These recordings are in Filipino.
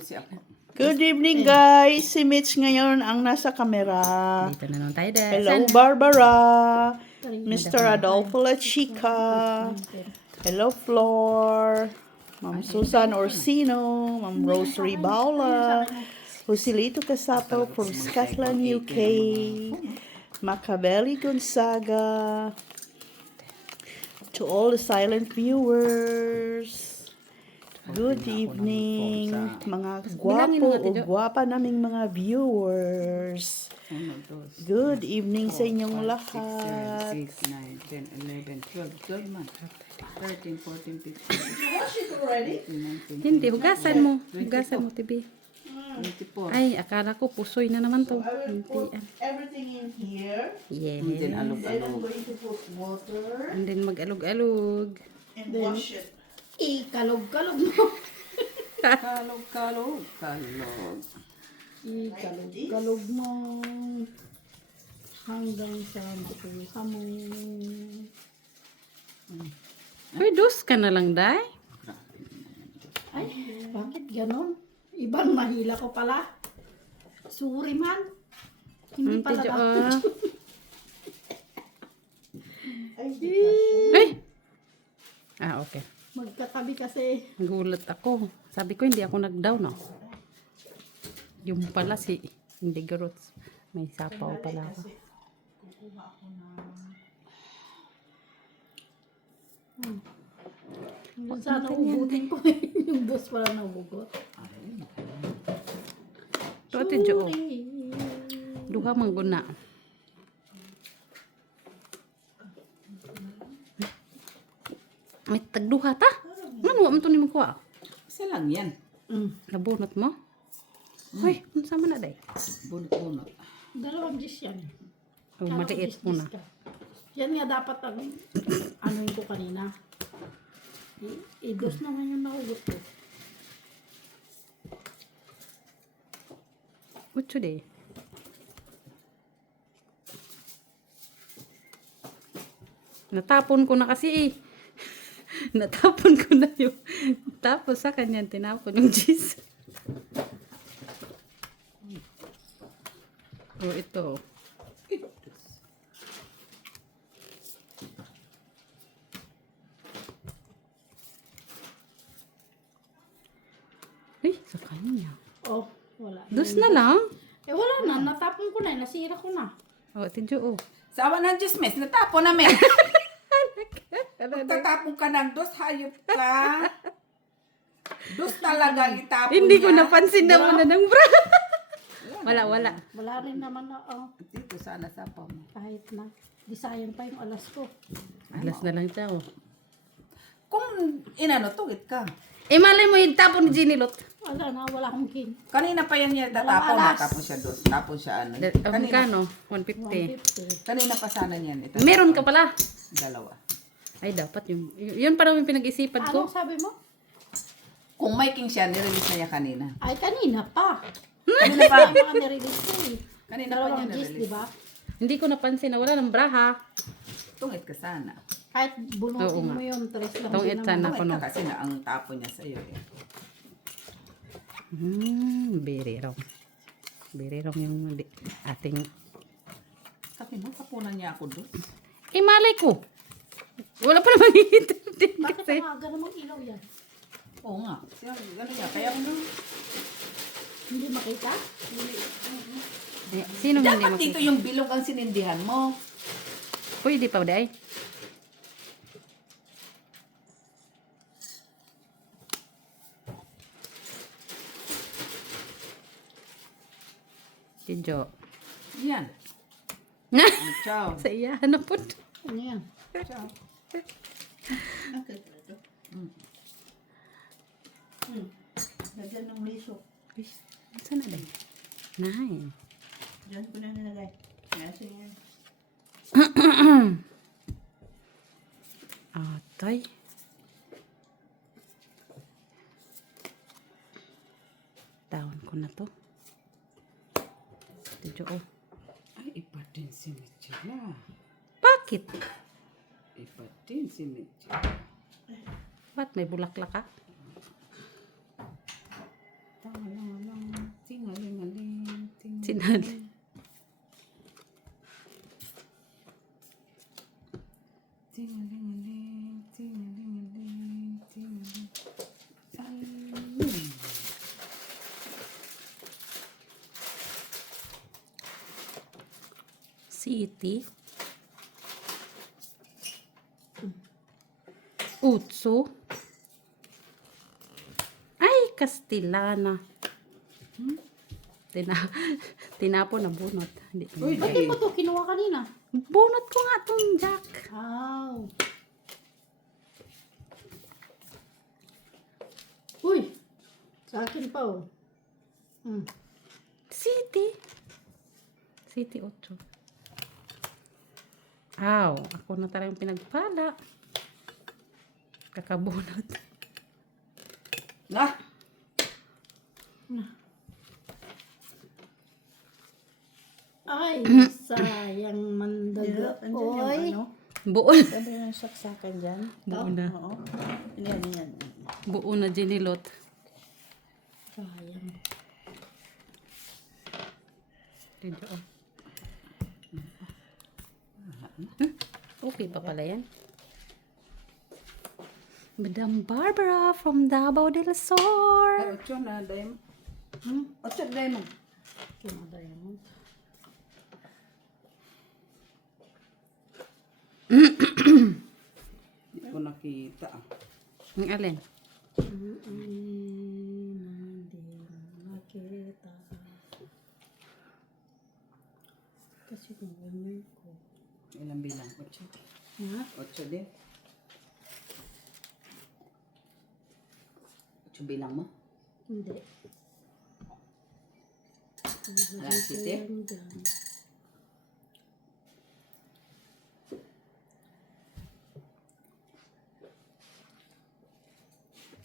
Si ako. Good evening guys! Si Mitch ngayon ang nasa kamera. Dito na naman tayo dahil. Hello Barbara! Mr. Adolfo La Chica! Hello Flor! Ma'am Susan Orsino! Ma'am Rosary Baula! Joselito Casato from Scotland, UK! Macabelli Gonzaga! To all the silent viewers! Good evening, mga gwapo o gwapa naming mga viewers. Good evening sa inyong lahat. 6, 9, 10, 11, 12 months. 13, 14, 15, 16, 17, Hindi, hugasan mo. Hugasan mo, Tibi. 24. Ay, akala ko pusoy na naman to. Hindi. Everything in here. Yeah. And then And I'm alog-alog. going to put water And then mag-alog-alog. and wash it. Ikalog-kalog mo. Kalog. Ikalog-kalog mo. Hanggang sa matutuha mo. Uy, dos ka na lang, day. Ay, bakit ganon? Ibang mahila ko pala. Suri man. Hindi Ang pala tidyo, ako. Ay! Ah, okay. Magkatabi kasi. Nagulat ako. Sabi ko, hindi ako nag-down, no? Yung pala si Indigo Roots. May sapaw pala ako. Sana ubutin ko yung dos pala na ubugot. Ito, tidyo, oh. Duha mang guna. May tagduha ta? Ano mo ito ni magkuha? Isa lang yan. Nabunot mo? Uy, ano sama na, day? Bunot-bunot. Dalawang gis yan. Oh, maliit Gis-gis muna. ka. Yan nga dapat ang anuin ko kanina. Dos naman yung naugot ko. Mucho day. Natapon ko na kasi eh. Natapon ko na yung tapos sa kanya tinapon yung cheese. Oh, ito. Ay, sa kanya. Oh, wala. Dos na lang. Eh wala na, natapon ko na, nasira ko na. Oh, tidyo oh. Sa awan ng Diyos, mes, natapon namin. Tatapon ka ng dos, hayop ka. Dos talaga itapon Hindi ko niya. napansin na mo na ng bra. Wala. Wala rin naman na, Dito sana sapaw mo. kahit na. Di sayang pa yung alas ko. Alas na lang siya oh. Kung inano, tugit ka. Eh, malay mo yung tapon ni Ginny Lot. Wala na, wala akong kin. Kanina pa yan niya tatapon. Alas. Tapon siya dos. Tapon siya ano. Magkano? 150. 150. Kanina pa sana niyan. Ito, Meron ka pala. dalawa. Ay, dapat yung... Yun parang yung pinag-isipan ko. Anong sabi mo? Kung may king siya, nirelease na niya kanina. Ay, kanina pa. Kanina pa. Yung mga nirelease ko eh. Kanina pa Dalawang niya gis, di nirelease. ba? Hindi ko napansin na wala ng bra ha. Tungit ka sana. Kahit Oo bunutin nga. mo yun, tres lang Tungit din sana. naman. Ako, Tungit no? ka kasi na ang tapon niya sa'yo eh. Very wrong. Very wrong yung ating... Sabi mo, tapunan niya ako dos. Eh, malay ko. Wala pa namang din Bakit kasi. ang aga namang ilaw yan? Oo nga. Siya, gano'n niya. Kaya Hindi makita? Eh, sino hindi dapat dito makita? yung bilog ang sinindihan mo. Pwede pa, day. Tidyo. Yan. Ciao. Sa iya, ano po? Ano yan? Ciao. Lagyan ng liso. Uy, saan na day? Nay. Diyan ko na nilagay. Nasa yan. Atay. Taon ko na to. Tidyo, oh. Ay, iba din si Michela. Bakit? Iba din si Michela. Ba't may bulaklak ka? Tingalingaling, Sinad. tingalingaling, tingalingaling, tingaling. City. Utso. Ay, Kastilana. Tina tinapon na bunot. Hindi. Uy, Ba't di mo to kinuha kanina? Bunot ko nga tong Jack. Aw. Uy. Sa akin pa oh. Hmm. City. City 8. Aw, ako na talagang pinagpala. Kakabunot. Na, Ay, sayang mandaga. Andyan yung Oy. ano. Buo na. Sabi yung saksakan dyan. Buo na. Oo. Yan, yan. Buo na ginilot. Sayang. Dito, oh. Okay pa pala yan. Madam Barbara from Davao del Sur. ay, 8 na, diamond. 8 diamond. Kinuha mo. Hindi ko nakita. Ang alin? Nakita. Kasi kung gamay ko. Ilang bilang? 8. Ha? 8 din. 8 bilang mo? Hindi. Alam, City?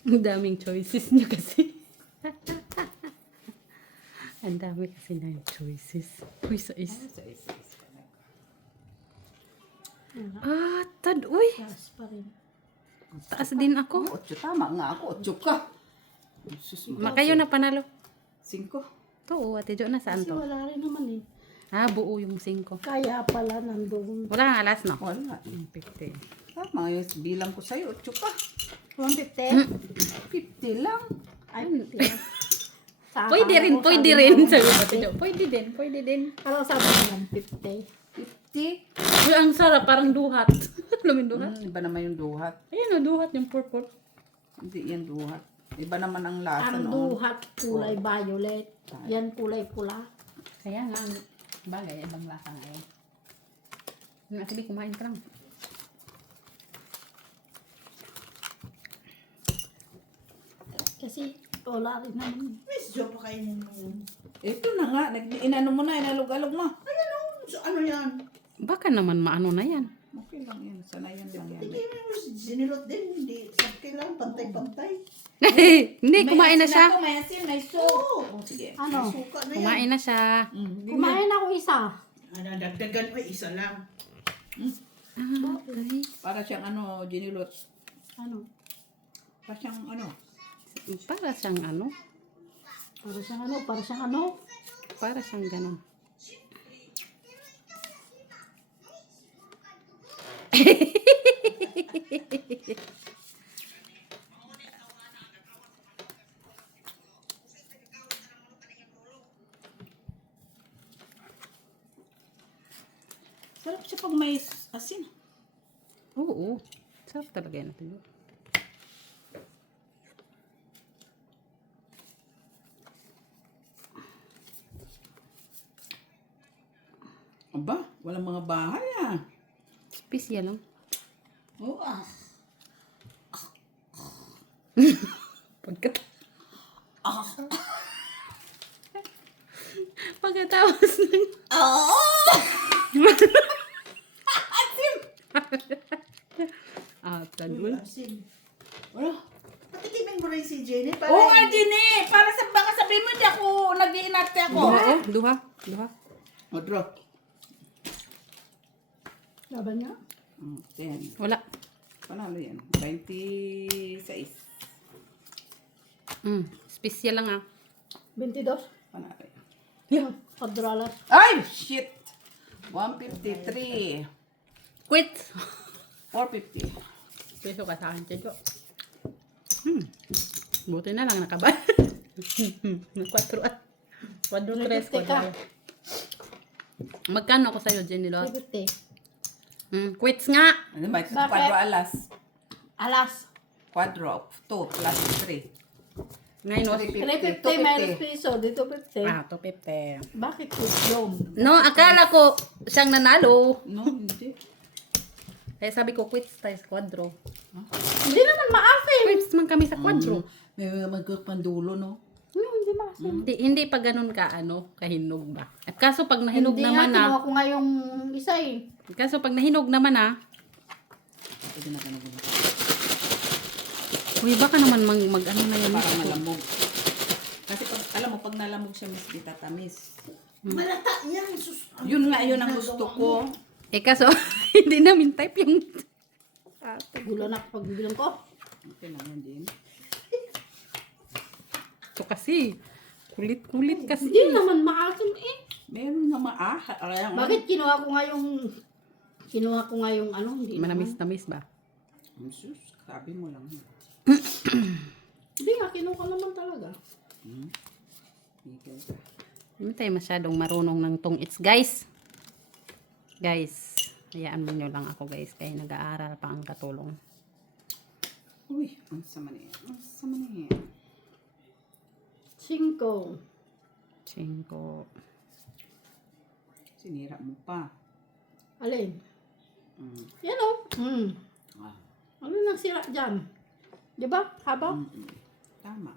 Ang daming choices niyo kasi. Ang dami kasi na yung choices. Uy, sa is. Sa isa. Ah, tad. Uy, Taas pa rin. taas din ako. 8 tama nga ako. 8 ka. Sus, Makayo na panalo. 5. To, ate Jo, na saan Kasi to? wala rin naman eh. Ah, buo yung 5. Kaya pala nandun. Wala kang alas, no? Wala. 50. Tama yung bilang ko sa'yo. 8 ka. 150? 50 lang. Ay, 50. Sa Pwede akin rin, ako, pwede sabi rin. mo, Sabi ko, ate Jo, pwede din, pwede din. Pero sabi ko lang 50. 50. Uy, ang sarap, parang duhat. Alam mo yung duhat? Iba naman yung duhat. Ayan o, duhat yung purple. Hindi yan duhat. Iba naman ang lasa Ang noon. duhat kulay violet. Yan kulay pula. Kaya nga, bagay, ibang lasa ngayon. Yung actually, kumain ka lang. Kasi wala rin naman. Miss Jo, pakainin mo yun. Ito na nga. Inano mo na. Inalog-alog mo. Ayan o. So, ano yan? Baka naman maano na yan. Okay lang yan. Sanayan lang yan. Hindi mo sinilot din. Hindi. Sakti lang. Pantay-pantay. Hindi, kumain na siya. May asin, may so. Oo. Sige. Ano? Suka na yan. Kumain na siya. Kumain ako isa. Ano, dagdagan pa isa lang. Ah, okay. Para siyang ano, ginilot. Ano? Para siyang ano. Para siyang ano? Para siyang ano? Para siyang ano? Para siyang ganon. Sarap siya pag may asin. Oo. Sarap talaga yan. Ate Jo. Aba, walang mga bahay ah. Special lang. Oo ah. Pagkat... Pagkatapos ng... Ah, Uy, tadul. asin. Wala. Patikimin mo rin si Jenny. Para Oo nga, Ginny. Para sa baka sabihin mo, di ako, nag-iinarte ako. Duha, oh. Duha. Duha. O, draw. Laban niya? 10. Wala. Panalo yan. 26. Special lang ah. 22. Panari. $4. Ay, shit! 153. Quit! 450. Peso ka sa akin, Tidyo. Buti na lang nakabay. 4 at. 4-3. 350 ka. Magkano ako sa'yo, Jenny Lot? 350. Quits nga! Ano ba? Bakit? Quadro alas. Alas. Quadro. 2 plus 3. Ngayon, was, 350 minus piso. Dito 50. 250. Bakit yung? No, akala ko siyang nanalo. No, hindi. Kaya sabi ko, quits tayo sa quadro. Hindi naman maasim. Quits man kami sa quadro. May magpandulo, no? Hindi maasim. Hindi pa ganun ka, kahinog ba? At kaso pag nahinog Hindi naman nga, kinuha ko nga yung isa eh. kaso pag nahinog naman Pwede na ganun. uy, baka naman mag-ano na yan. Parang malamog. Kasi pag, alam mo, pag nalamog siya, mas di tatamis. Malata yan. Yun nga, yun ang gusto ko. Kaso, hindi namin type yung... Gulo na pag bibilang ko. Okay lang yan din. Ito kasi, kulit-kulit kasi. Hindi naman maasim eh. Meron na maaha. Kaya nga. Bakit kinuha ko nga yung ano, hindi Manamis-namis ba? Sus, sabi mo lang. Hindi nga, kinuha naman talaga. Ikaw ka. Hindi tayo masyadong marunong ng tong-its, guys. Guys, hayaan mo nyo lang ako, guys. Kaya nag-aaral pa ang katulong. Uy, ang sama niya. Ang sama niya. 5. 5. Sinira mo pa. Alin? Mm. Yan o. Ah. Ano nang sira dyan? Diba? Haba? Tama.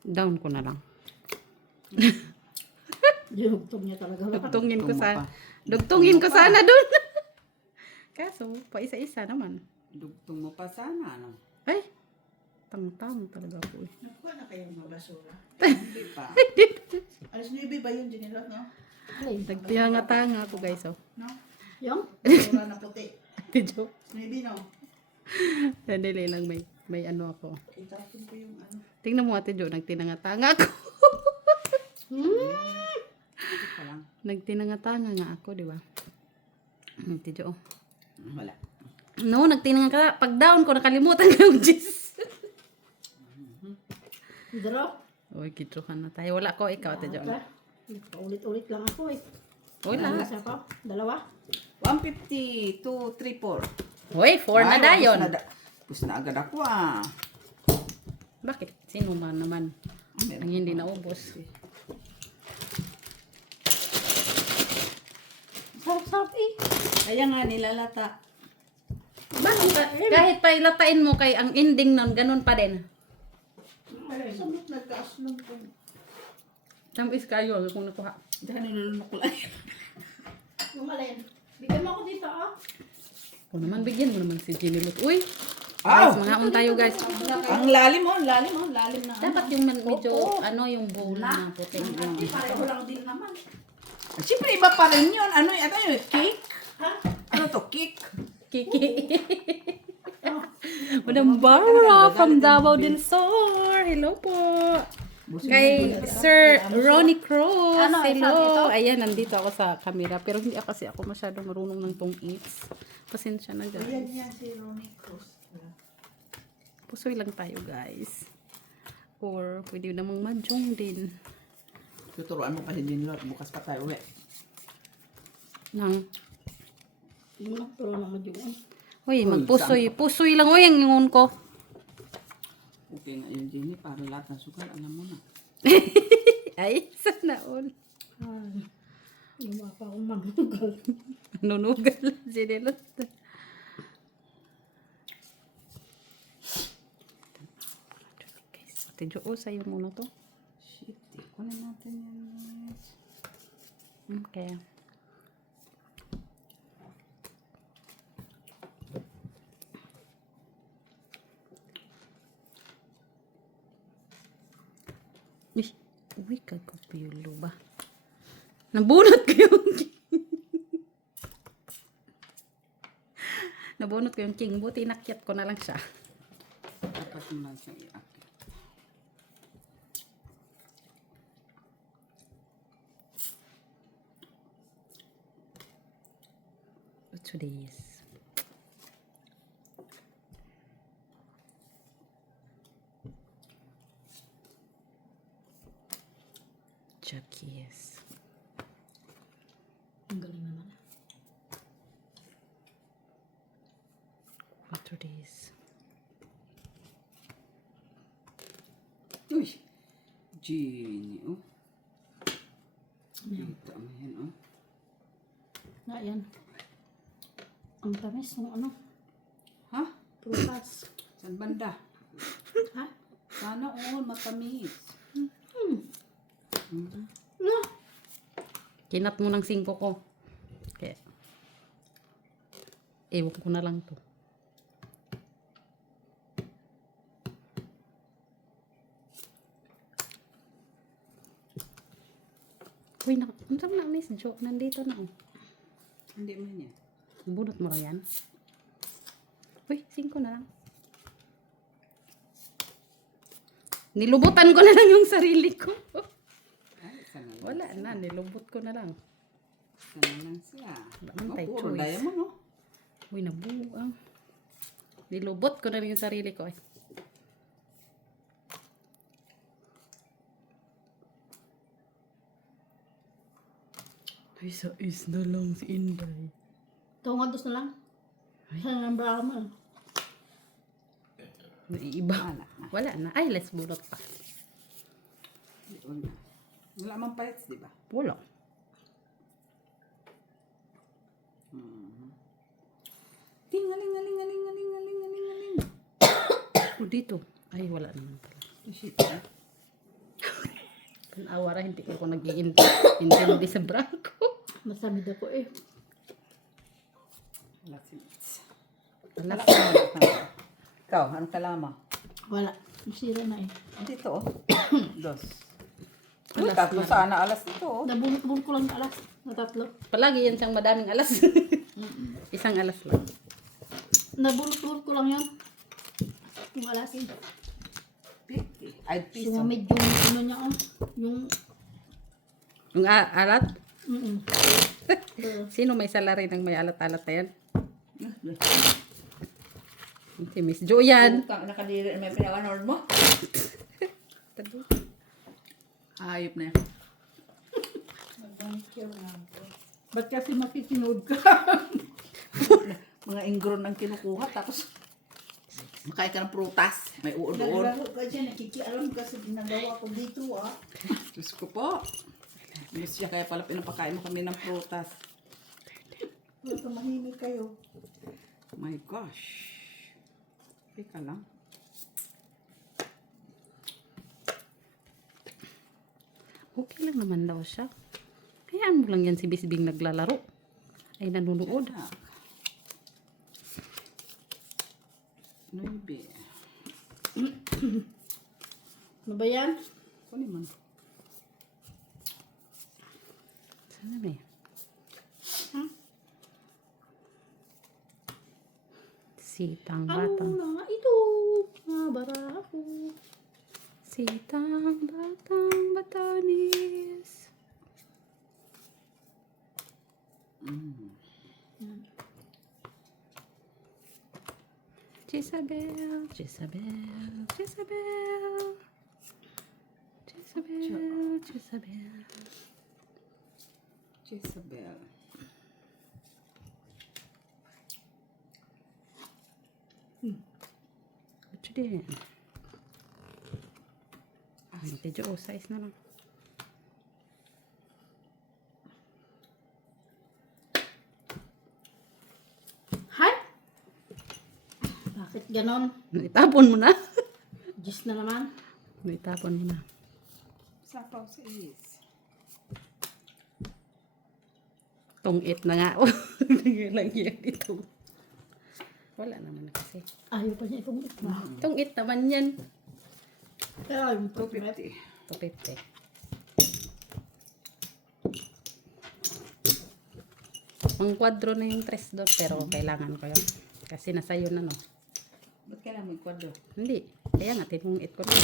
Down ko na lang. Dinugtong niya talaga. Dugtungin ko Dugtong mo sana. pa. Dugtungin ko sana dun. Kaso, pa isa-isa naman. Dugtong mo pa sana, ano? Ay, tang-tang talaga po. Nakuha na kayong mga basura. Hindi pa. Alas 9 ba yun, Janilot, no? Alin? Nagtiyanga-tanga ako, guys. Oh. No? Yung? Basura na puti. Tidyo. 9, no? Sandali lang, may ano ako. Itapin ko yung ano. Tingnan mo, Ate Jo, nagtinanga-tanga ako. Hindi pa lang. Nagtinanga-tanga nga ako, di ba? Ate Jo. Wala. No, nagtinanga ka. Pag down ko, nakalimutan ko yung gis. Draw? Uy, kitruhan na tayo. Wala ko, ikaw, Ate Jo. Paulit-ulit lang ako eh. Wala. Isa pa? Dalawa? 150, 2, 3, 4. Uy, 4 na dayon. Tapos na agad ako ah. Bakit? Sino man naman Meron ang hindi naubos? Sarap-sarap eh. Kaya nga nilalata. Bakit? Kahit pa ilatain mo kay ang ending nun, ganun pa din. Samot nagkaas lang ko. Tamis kayo kung nakuha. Dahil nilulunok ko lang. Yung alin. Bigyan mo ako dito ah. Kung naman, bigyan mo naman si Jenny Lot. Uy! Aw! Guys, mga on tayo, guys. Ang lalim mo, lalim mo, lalim na. Dapat yung medyo, yung bowl na puting. Pareho lang din naman. Siyempre, iba pa rin yun. Ano yun? Cake? Ano to? Cake? Kiki. Madam Barbara from Davao del Sur. Hello po. Kay Sir Ronnie Cruz. Ano, Hello. Ayan, nandito ako sa camera. Pero hindi kasi ako masyadong marunong ng tong-eats. Pasensya na, guys. Yan yan si Ronnie Cruz. Pusoy lang tayo, guys. Or, pwede namang mahjong din. Tuturuan mo kasi din, Lord. Bukas pa tayo uwi. Nang, Yung nagturo naman yun. uy, magpusoy. Pusoy lang, uy, ang ingon ko. Okay nga yun, Jenny. Para lahat ng sugal, alam mo na. Ay, sana all. Yung mga pa akong manugal. Nunugal. Sinilot. Guys, Ate Jo, sa'yo muna to. Shit, kunin natin yan, guys. Okay. Uy, kagapilo ba? Nabunot ko yung Nabunot ko yung king. Buti nakyat ko na lang siya. Ano lang siya iakit. What's this? Chuckies. Ang galing naman. What are these? Uy! Genie, oh. Kita mo yan, oh. Na yan. Ang tamis ng ano, Ha? prutas. Saan banda? Ha? Sana all matamis. No. Kinat mo ng 5 ko. Kaya, ewan ko na lang to. Uy, ano na, Miss Jo? Nandito na, oh. Hindi mo yan. Bunot mo lang yan. Uy, 5 na lang. Nilubutan ko na lang yung sarili ko. Ay, sana lang. Wala na, nilubot ko na lang. Sana lang siya. Naman tayo Puro choice. diamond, oh. Uy, nabuang. Nilubot ko na lang yung sarili ko, eh. Ay, sa is na lang si Inday. Tungados na lang. Saan ang Brahman? Naiiba. Wala na. Wala na. Ay, let's bunot pa. Wala. Wala mang pahits, di ba? Wala. Tingaling. O, dito. Ay, wala naman pala. Shit, eh. Panawara, hindi ko nag-iintindi sa brangko. Masamid ako eh. Wala si Mitz. Wala. Ikaw, anong kalama? Wala. Masira na eh. Dito, oh. Dos. Alas Tatlo na. sana alas ito, oh. Nabunot-bunot ko lang na alas. Na tatlo. Palagi yan siyang madaming alas. Isang alas lang. Nabunot-bunot ko lang yun. Yung alas eh. 50. Ay, piso. Sumamid yung ano niya oh. Yung alat? Mm. Sino may salary ng may alat-alat na yan? Si Miss Jo yan. Nakadiri, may pinaka-nord mo? Hayop na yan. Ba't kasi makikinood ka? Mga ingron ang kinukuha, tapos makain ka ng prutas. May uod-uod. Naglaro ka dyan, nakikialam ka sa ginagawa ko dito ah. Diyos ko po. Diyos siya, kaya pala pinapakain mo kami ng prutas. Huwag ka mahimik kayo. My gosh. Teka lang. Okay lang naman daw siya. Hayaan mo lang yan si Bisbing naglalaro. Ay nanunood. Anak. 9. Ano ba yan? Kunin mo. Sana na eh. Sitang Ano batang. na ito? Mabara ako. Sitang batang batanis. Jezabel, Jezabel, Jezabel. Jezabel, Jezabel. Jezebel. What you din? Medyo size na lang. Hay? Bakit ganon? Itapon mo na. Diyos na naman. Itapon mo na. Sapaw sa is. Tungit na nga. Lang yan ito. Wala naman na kasi. Ayaw pa niya itong itma. Tungit naman yan. Kaya yung pagkret. 250. 250. Pang kwadro na yung tres doon. Pero kailangan ko yun. Kasi nasa yun na no. Ba't kailangan mo i-quadro? Hindi. Kaya nga, tinungit ko na.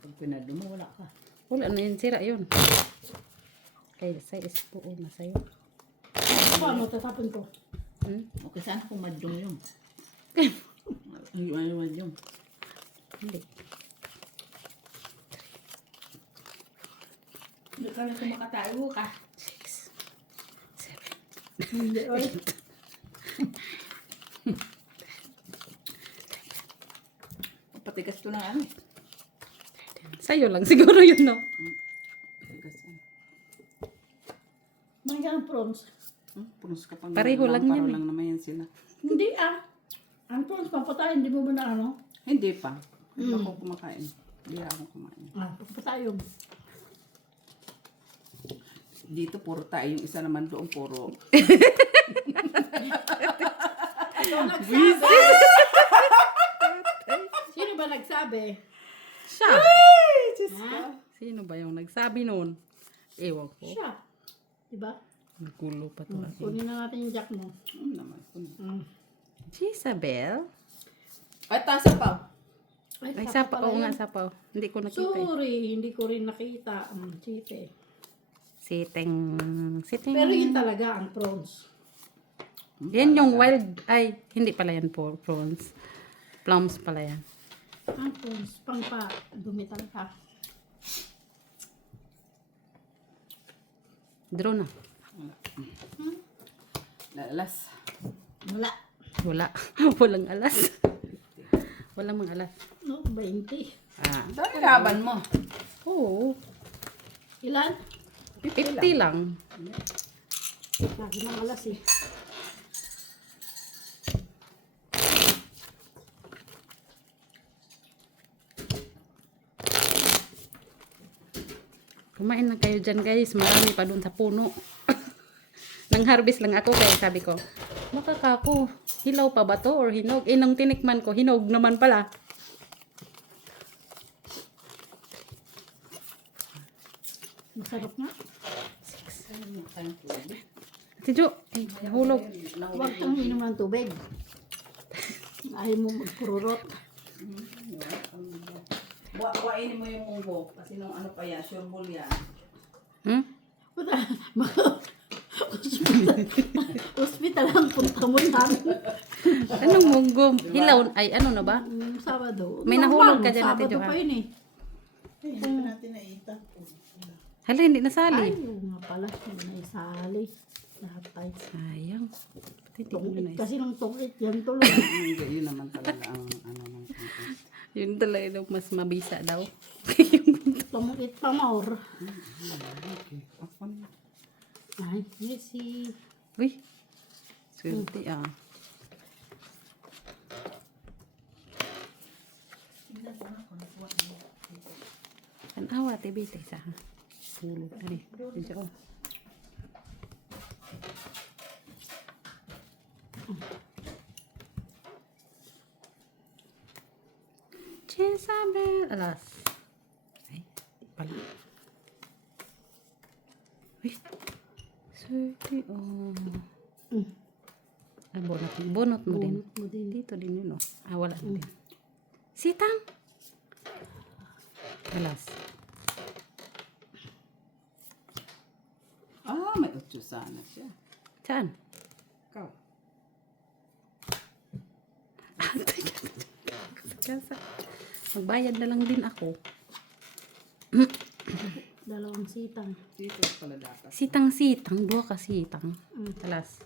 Pag pinado mo, wala ka. Wala na yun, sira yun. Kaya sa ispo na sa'yo. Paano tatapon ko? Hmm? Okay, sana kung madyong yun. Ay, madyong. Hindi. Hindi ka na kumakatayo ka. 6, 7, Hindi, oy. Patigas to ng ano eh. Sa'yo lang siguro yun, no? Patigas yan. Mga prawns. Punos ka pang Pareho lang yan paro eh. lang naman yan sila. Hindi ah. Ang prawns, papatayin, di mo ba na ano? Hindi pa. Hindi ako kumakain. Hindi ako kumain. Ah, papatayin. Dito puro tayo. Yung isa naman doon puro. Sino ba nagsabi? Siya! Ha? Sino ba yung nagsabi noon? Ewan ko. Siya. Diba? Nagkulo pa to. Kunin na natin yung jack mo. Ano naman. Jezabel? Ay, tasa pa. Ay, sapa sapaw. pala Oo nga, yun. sapaw. Hindi ko nakita eh. Sorry, hindi ko rin nakita. Chite. Siteng. Pero yun talaga ang prawns. Yan yung wild. Ay, hindi pala yan po. Prawns. Plums pala yan. Ang prawns, pang pa, dumi talaga. Draw na. Lalas. Wala. Wala. Walang alas. Walang mga alas. No, 20. Ah. Dami laban mo. Oo. Ilan? 50 lang. Lagi ng alas eh. Kumain na kayo dyan guys. Marami pa dun sa puno. Nang harvest lang ako kaya sabi ko, makakako, hilaw pa ba to or hinog? Eh, nung tinikman ko, hinog naman pala. Masarap nga. Si Jo, nahulog. Huwag kang inom ng tubig. Ayaw mo magpururot. Buwain mo yung munggo. Kasi nung ano pa yan, sureball yan. Hmm? Puta, hospital ang punta mo yan. Anong munggo? Hilaw? Ay, ano na ba? Sabado. May nahulog ka dyan, Ate Sabado Johan. pa yun eh. Hala, hindi nasali. Ay, yung nga pala. Hindi na isali. Lahat tayo. Sayang. Pati hindi ko na Tungit kasi ng tungit. Yan tuloy. Hindi, yun naman talaga ang ano ng Yun talaga daw mas mabisa daw. Tungit pa more. Afon. Ay, Messi. Uy, swerte ah. Tanawa, tibite sa sulog. Ani, medyo oh. Jezabel. Alas. Ay, di pala. Uy, swerte oh. Ay, bonot mo din. Bunot mo din. Dito din yun, oh. Ah, wala na din. Sitang! Alas. Ah, may 8 sana siya. Saan? Ikaw. Kasa. Magbayad na lang din ako. Dalawang sitang. Dito pala dapat. Sitang-sitang. Dua ka sitang. Alas.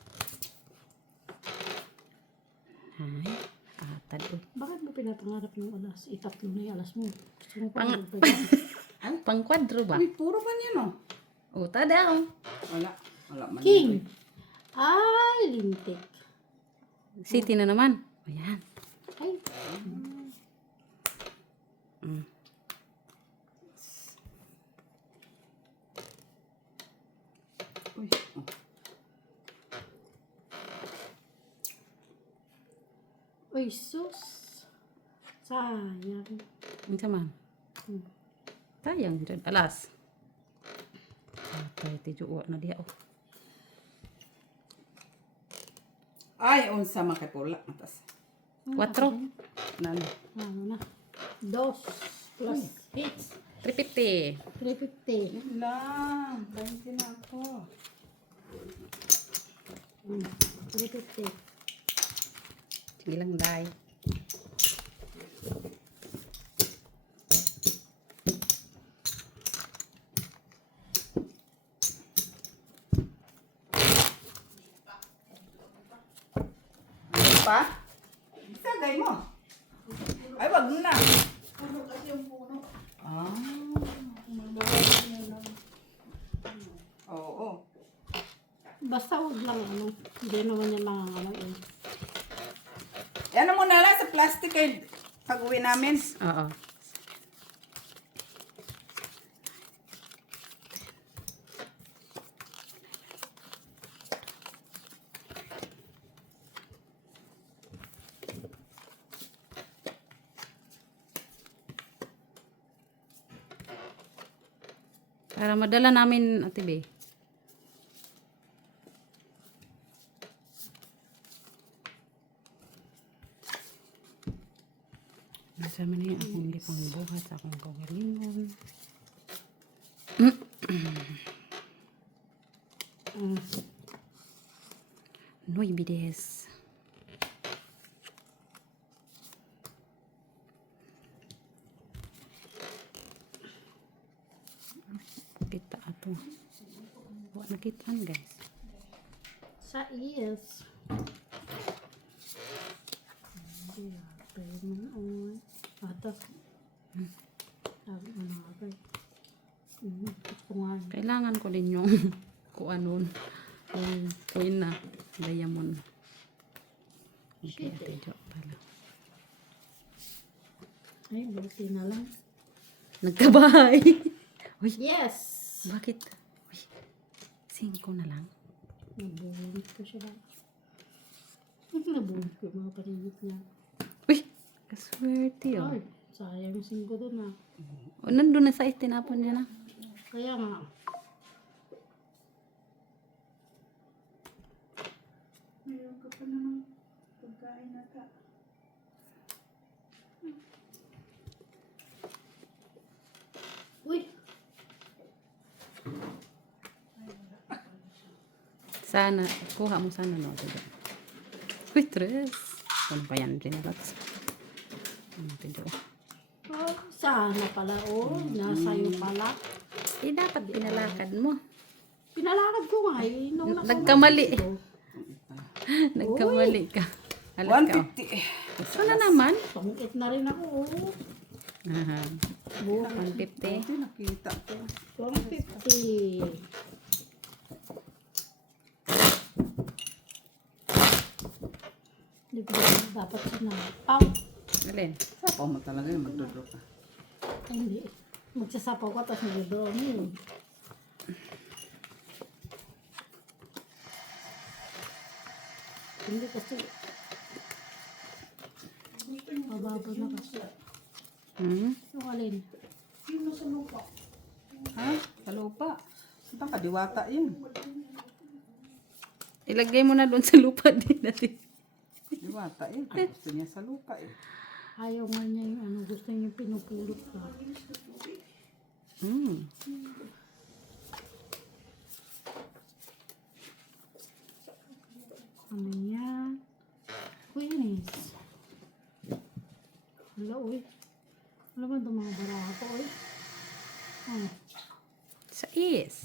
Ay, atad. Oh. Bakit mo pinapangarap yung alas? Itatlo na yung alas mo. Gusto mo pa Pang- magpagyan. Pang kwadro ba? Uy, puro ba niyan oh? O, tada oh. Wala. Wala man. King! Ay, lintik. City na naman. Ayan. Ay, Uy, oh. uy, sus. Sayang. Ano man? Sayang dyan. Alas. Atay, tiyo na diya oh. Ay, unsa man kay pula. Atas. 4. Nano. Ano na? 2 plus 8. 350. 350. Yun lang. 20 na ako. 350. Sige lang, day. Ano pa? Sagay mo. Ay, wag mo na. Ah. Oo. Basta huwag lang ano. Hindi naman yan makakalaw eh. Ano mo na lang sa plastic kay pag-uwi namin. Oo. Para madala namin, Ate Be. Masama na yung akong lipang buhat sa akong kagalingon. Noy bides. Kita ato. Wa nakitaan guys. Sa is. Hindi mo ata. Sabi mo na ako. Pungan. Kailangan ko din yung kuanon. Yung coin na diamond. Okay, ate Jo pala. Ay, buti na lang. Nagkabahay. Uy, Yes! bakit? Uy, 5 na lang. Nabulit ko siya ba? Nabulit ko yung mga paninit niya. Uy, kaswerte oh. Ay, sayang yung 5 doon ah. O, nandun na sa tinapon niya na. Kaya nga. Mayroon ka pa naman pagkain na ka. Uy! Sana, kuha mo sana no. Ate. Uy, 3. Ano pa yan? Rinalats. Ate Jo. Oh, sana pala oh. Nasa iyo pala. Eh, dapat pinalakad mo. Pinalakad ko nga eh. Nung Nagkamali. ko. Nagkamali ka. Alas ka. 150. So na naman. Pangit na rin ako oh. Aha. Buo. 150. Hindi nakita ko. 150. Di ba dapat sinapaw? Alin? Sapaw mo talaga yung magdodro ka. Ay, hindi. Magsasapaw ka tapos nagdoon yun. Hindi kasi. Mababa na kasi. Hmm? Yung alin? Ha? Sa lupa. Itang kadiwata yun. Ilagay mo na doon sa lupa din natin. Diwata yun. Gusto niya sa lupa eh. Ayaw nga niya yung ano. Gusto niya yung pinupulot ka. Hmm. Ano yan? Queenies. Hala, uy. Ano ba itong mga baraha ko, uy? Oh. Sa is.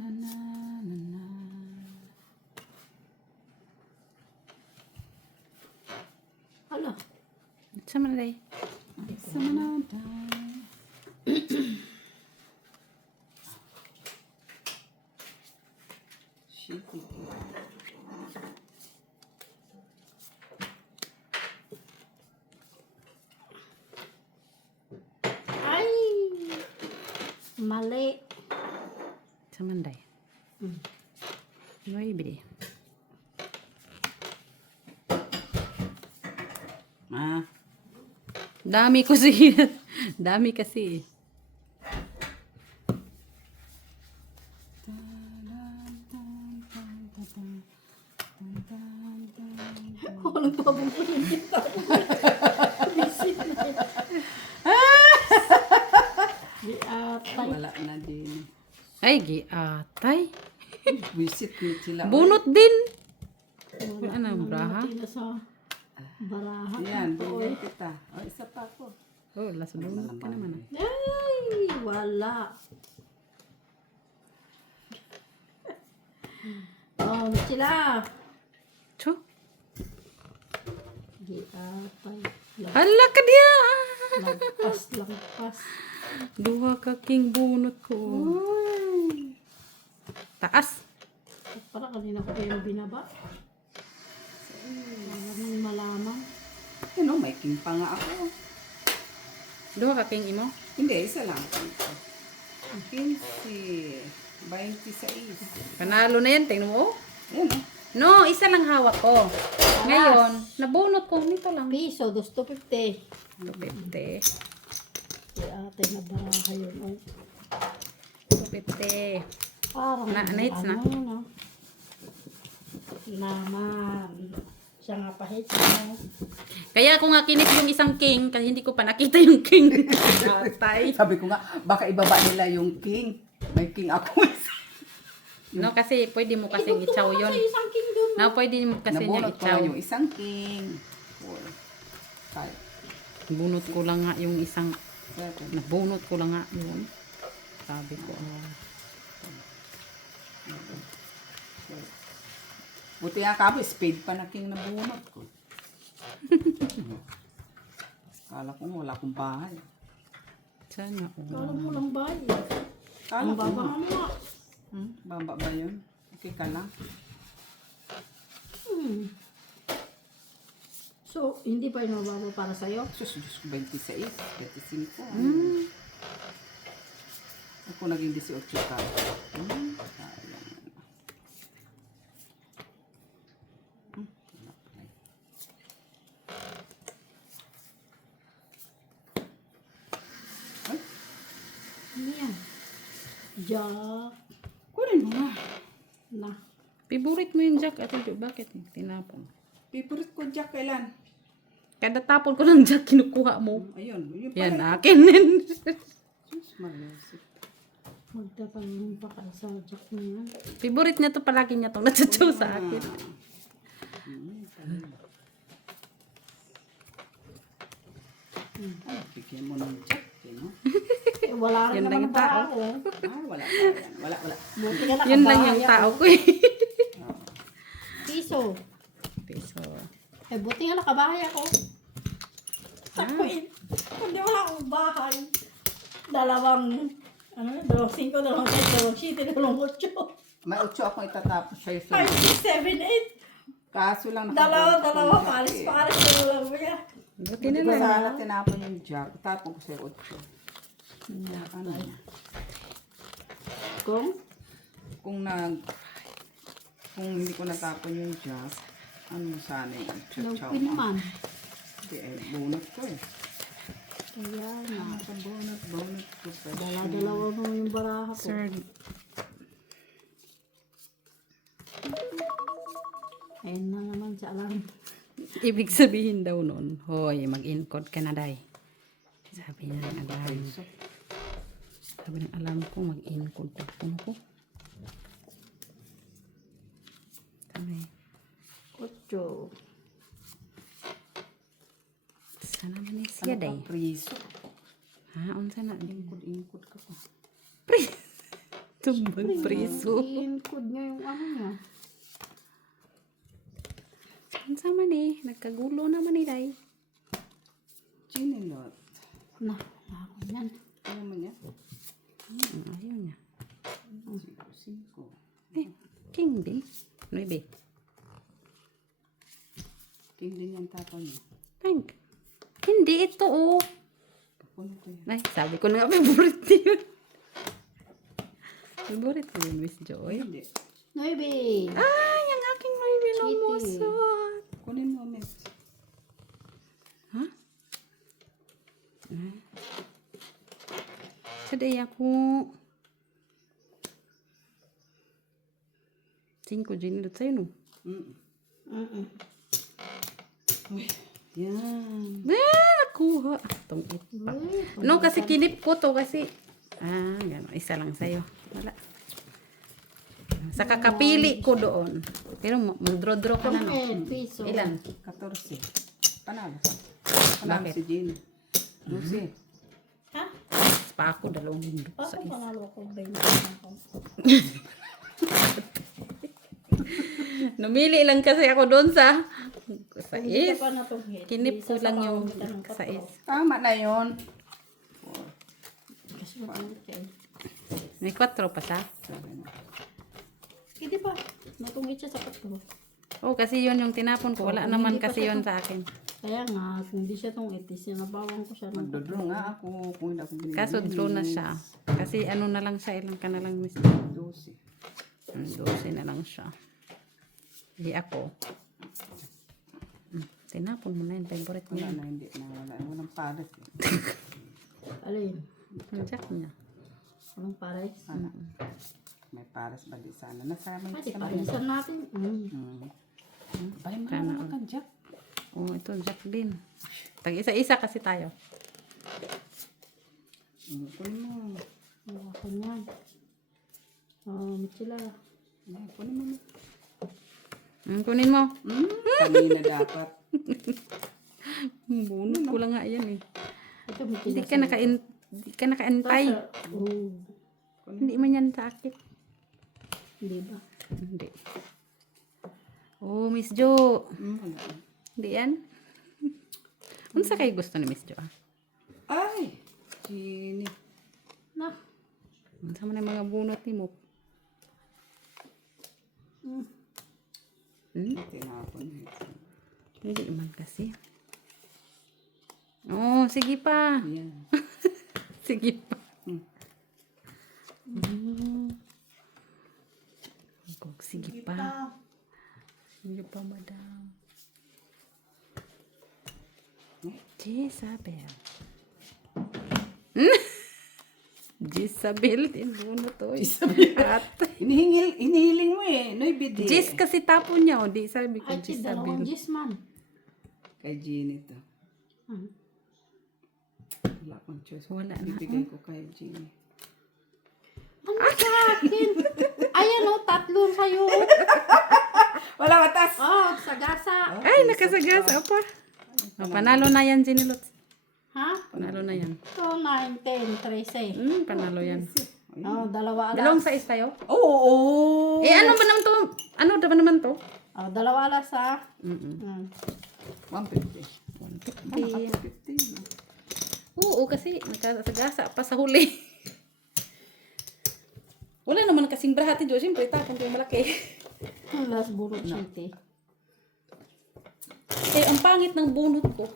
Ta-na-na-na-na-na. Hala. Sama na day. Sama na Shit. Ay! Mali. Sama na day. Noy bidi. Ah. Dami ko si dami kasi. Walang pabungkulin kita. Visit na. Di atay. Wala na din. Ay, giatay. Visit ni sila. Bunot din. Wala na ang braha. Namatay na sa baraha. Yan, bigyan kita. O, isa pa ako. Oh, last bunot ka naman. Ay, wala. Oh, sila. Cho. Di atay. Hala ka diya. Lagpas. Duha ka king bunot ko. Taas. Para kanina ko kayong binaba. Wala nang malaman. Ano, may king pa nga ako. Duha ka king imo. Hindi, isa lang. 15, 26. Panalo na yan, tingnan mo. Yan o. No, isa lang hawak ko. Ngayon, nabunot ko nito lang. Piso, 250. 250. Di atay na baraha yun. Oh. 250. Parang Na-hits na? no? Naman. Siya nga pahit. No? Kaya ako nga kinip yung isang king kasi hindi ko pa nakita yung king. Atay. Sabi ko nga, baka ibaba nila yung king. May king ako. No, kasi pwede mo kasing itsaw yun. Sa isang king doon. No, pwede mo kasi niya Nabunot ko itsaw. lang yung isang king. 4, 5, Bunot ko lang nga yung isang, 7. nabunot ko lang nga yun. Sabi ko, Buti nga kabo, spade pa na king nabunot ko. Kala ko wala akong bahay. sana. Kala mo lang ba? Kala Ang ko baba nga. mo. Baba ba yun? Okay ka lang. So, hindi pa yung mababa para sa'yo? Sus, Diyos ko, 26, 25. Ako naging 18 ka. Sayang. Ay, Ano yan? Jack. kunin mo nga. Na. Favorite mo yung Jack. Ate Jo, bakit? Tinapon. Favorite ko Jack kailan? Kada tapon ko ng Jack, kinukuha mo. Ayun, yun Yan, pala. akin din. Sus, Mariosip. Magtatanong pa ka sa Jack na yan. Favorite niya to, palagi niya to natsachaw sa akin. Ay, bigyan mo ng Jack, no? Eh, wala rin Yan lang naman yung tao. ako. Ah, wala pa yan. Wala. Buti ka Yun lang nakabahay yung ako. tao ko eh. Piso. Piso. Eh, buti nga nakabahay ako. Ako eh. Kundi wala akong bahay. Dalawang 5, dalawang 6, dalawang 8. May 8 akong itatapos sa'yo. 5, 6, 7, 8. Kaso lang Dalawa, nakabunot ko ng pares, Jack eh. pares. Dalawa mo yan. Buti Hindi na ko lang. sana tinapon yung Jack. Tapon ko sa'yo 8. Ano? Kung Kung hindi ko natapon yung Jack, ano sana yung chow Lagpin naman. Hindi eh, bunot ko eh. Kaya na. Bunot ko pa. Dalawa mo yung baraha ko. Sir, Ayun na naman sa alam. ibig sabihin daw noon, hoy, mag-encode ka na, day. Sabi niya ng alam. Sabi ng alam ko, mag-encode daw. Puno ko. Sabi, 8. sana man siya, day. Priso. Ha, unsa na? Ingkod ka pa. Tumbang priso. Include nga yung ano niya. Unsa man eh, nagkagulo naman ni day. Chinilot. Na, wala ako yan. Ano mo niya? Ayaw niya. 5. Eh, king din. 9. King din yung tapon niya. Thank. Hindi ito, oh. Puno ko yan. Ay, sabi ko na nga, favorite yun. Favorite ko yun, Miss Joy. Hindi. 9. Ay, ang aking may binumusot. Kunin mo, miss. Ha? Saday ako. 5 ginilot sa'yo, no? Uy, yan. Nakuha. Itong no, kasi kinip ko to kasi. Gano'n. Isa lang sa'yo. Wala. Sa kakapili ko doon. Pero mag-draw-draw ka na, no? Piso. Ilan? 14. Panalo. Panalo Bakit? si Jenny. 12. Ha? Pa ako, 2 mundo. Sa Bakit isa. panalo ko 20 ako? Namili lang kasi ako doon sa Hindi is. ka pa natuhit. Kinip ko lang yung sa is. Tama na yun. Kasi matuhit ka eh. May 4 pa siya. Hindi pa. Natungit siya sa patro. Oh, kasi yun yung tinapon ko. Wala Oo, naman hindi pa kasi siya yun sa akin. Kaya nga, kung di siya tungit, sinabawang ko siya ng Magdodraw nga ako kung hindi ako binili. Kaso draw na siya. Kasi ano na lang siya, ilang ka na lang miss. 12. 12 na lang siya. Hindi ako. Tinapon mo na yung favorite Wala niya. na, hindi na. Wala. Walang palit. Alin? Ang jack niya. Anong pares? Sana. May pares ba di sana? Nasama Pwede parisan natin. Bay mo Kana. naman kang Jack. Oh, ito jack din. Tag isa-isa kasi tayo. Kunin mo. Ako niyan. Michila. Ay, kunin mo. Kunin mo. Kanina dapat. Bunot ko lang nga yan eh. Ito Michila. Hindi ka nakaantay. Hindi man yan sa akin. Hindi ba? Hindi. Oh, Miss Jo. Wala. Hindi yan? Ano sa kayo gusto ni Miss Jo? Ay! Jenny. Na. Ano sa mga mga bunot ni mo? Tinapon. Hindi man kasi. Oh, sige pa. Yan. Sige pa. Sige pa. Sige pa, madam. Jezabel. Jezabel din bunot to. At Inihiling mo eh. Noy bidi. Jez kasi tapo niya. O, di sabi ko Ay, dalawang Jezabel. Jis man. Kay Jenny to. Hmm. Wala akong choice. Wala na. Bibigay ko kay Jenny. Ano sa akin? Ayan o, 3 sa'yo. Wala matas! Sagasa. Ay, nakasagasa pa. Oh, panalo na yan, Ginilot. Ha? Panalo na yan. 2, 9, 10, 13. Panalo yan. Dalawa alas. Dalawang size tayo? Oo! Eh, ano ba naman to? Ano ba naman to? Dalawa alas ha. 150. 150. Oo, kasi nakasagasa pa sa huli. Wala naman kasing brahati doon. Siyempre, tapon ko yung malaki. Last Burot City. Eh, ang pangit ng bunot ko.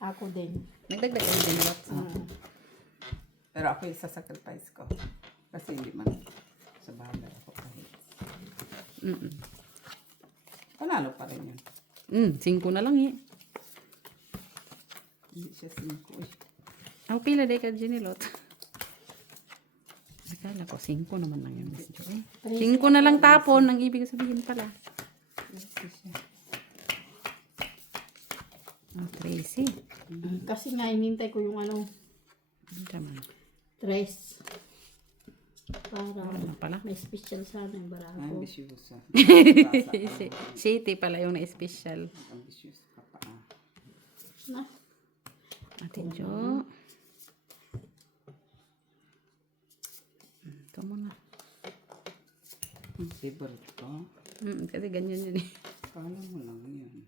Ako din. Nagdagdag ang Ginilot. Pero ako yung sasacrifice ko. Kasi hindi man sa bagay ako kahit. Panalo pa rin yun. 5 na lang eh. Hindi siya 5 eh. Ang pila day ka, Ginilot. Akala ko 5 naman lang yung Miss Jo eh. 5 na lang tapon, ang ibig sabihin pala. Ah, 13. Kasi nga, inintay ko yung ano, Tama. 3. Para Ano pala? may special sana yung baraha Ay, ko. ambisyosa. City pala yung na-special. Ambisyosa ka pa. Na. Ate Jo. Ito muna. Favorite ko. Kasi ganyan yun eh. Kala mo lang yun.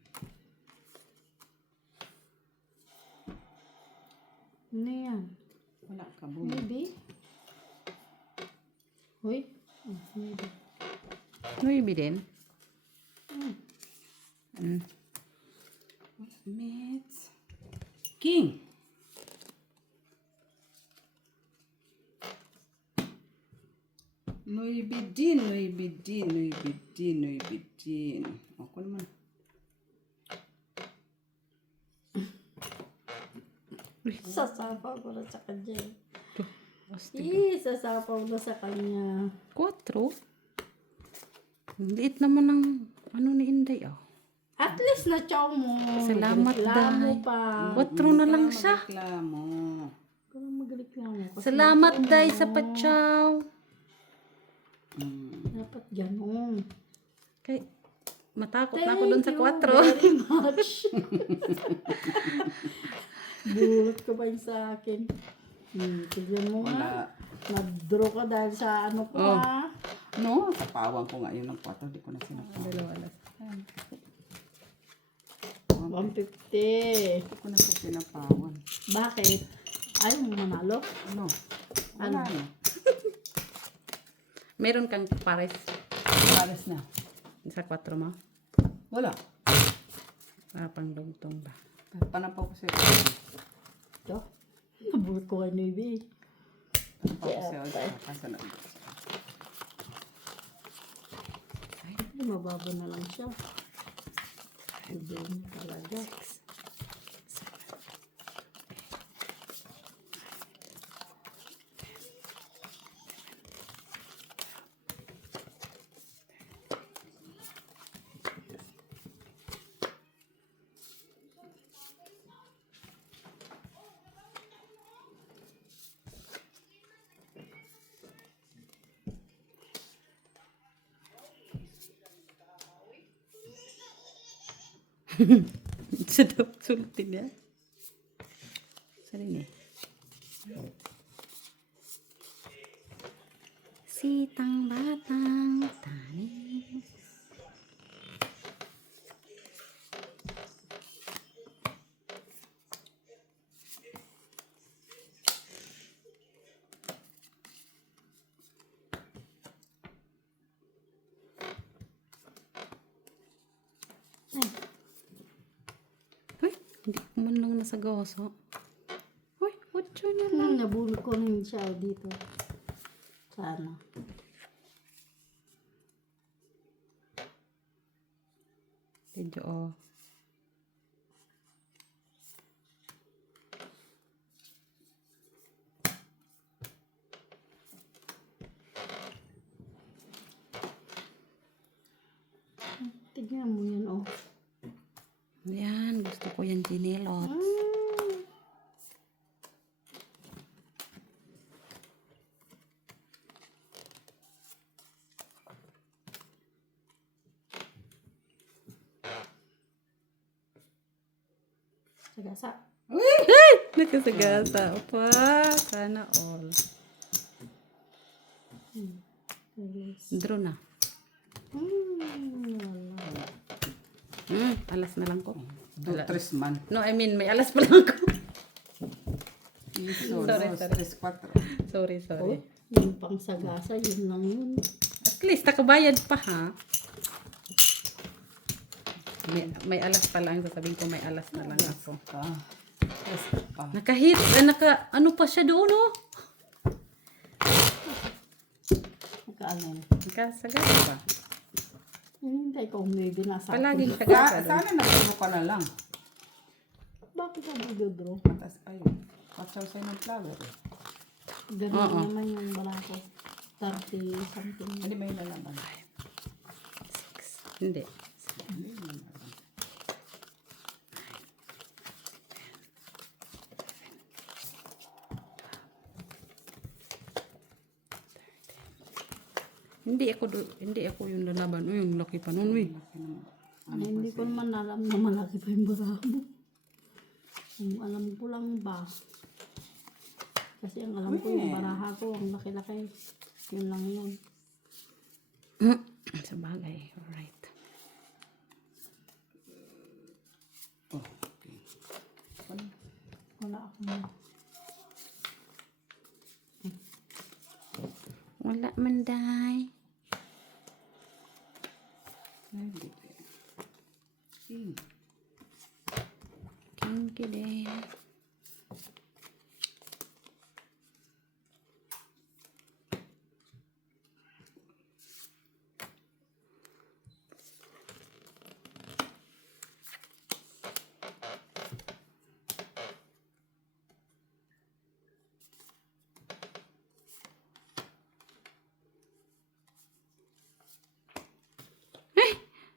Ano yan? Wala ka mo. Maybe? Hoy? Maybe. Maybe din. Mates. King. Noy bidin. Ako naman. Uy, Uy, Sasapaw ko na sa kanya. astig. Sasapaw na sa kanya. 4. Ang liit naman ng ano ni Inday, oh. At least na chow mo. Salamat, Reklamo Day. pa. 4 na lang siya. Reklamo. Kung magreklamo. Kasi Salamat, Day, sa patsaw. dapat ganun. Kay, matakot na ako doon sa 4. Very much. Bulot ko pa yun sa akin. Tignan mo nga. Wala. Nag-draw ka dahil sa ano ko Oh. ha. No, kapawang ko nga yun ng 4. Di ko na sinapawan. Dalawa alas. 150. Di ko na siya sinapawan. Bakit? Ayaw mo manalo? Ano? Wala Ano? na. Meron kang pares Pares na. sa 4 mo? Wala. Pang lugtong ba? Panampaw ko siya. Ito. Nabulot ko kay Navy. Panampaw ko siya. Kasa na. Ay, mababa na lang siya. Hindi na talaga. Sedap sulutin ya. Sering ya. Sitang batang tani. Uy, hindi ko man lang nasagawaso. Uy, what yun na lang? Nabulot ko rin siya dito. Sana. Medyo oh. Tignan mo yan, oh. Yan, gusto ko yan ginilot. Sagasa. Nakasagasa pa. Sana all. Draw na. Wala. Alas na lang ko. Do tres man. No, I mean, may alas pa lang ko. Iso, Sorry, dos, sorry. tres, cuatro. Sorry, sorry. Yung pang sagasa, yun lang yun. At least, nakabayad pa ha. May alas pa lang. Sasabihin ko may alas na lang ako. Tres pa. Nakahit, ano pa siya doon, oh. Nakaano. Nakasagasa pa. Hinintay ko kung may binasa. Palaging sagasa doon. Sana nagano ka na lang. Bakit ka magdodro? Matas, ayun. Patsaw sa'yo ng flower. Ganun naman yung balako. 30 something. Hindi may lalaman. Hindi. Hindi ako yung lalaban. Uy, yung laki pa nun, uy. Hindi ko naman alam na malaki pa yung baraha mo. Alam ko lang ba? Kasi ang alam ko yung baraha ko, ang laki-laki. Yun lang yun. Sa bagay. Alright. Oh, okay. Wala akong... Wala man, day. Hindi. Kinky din.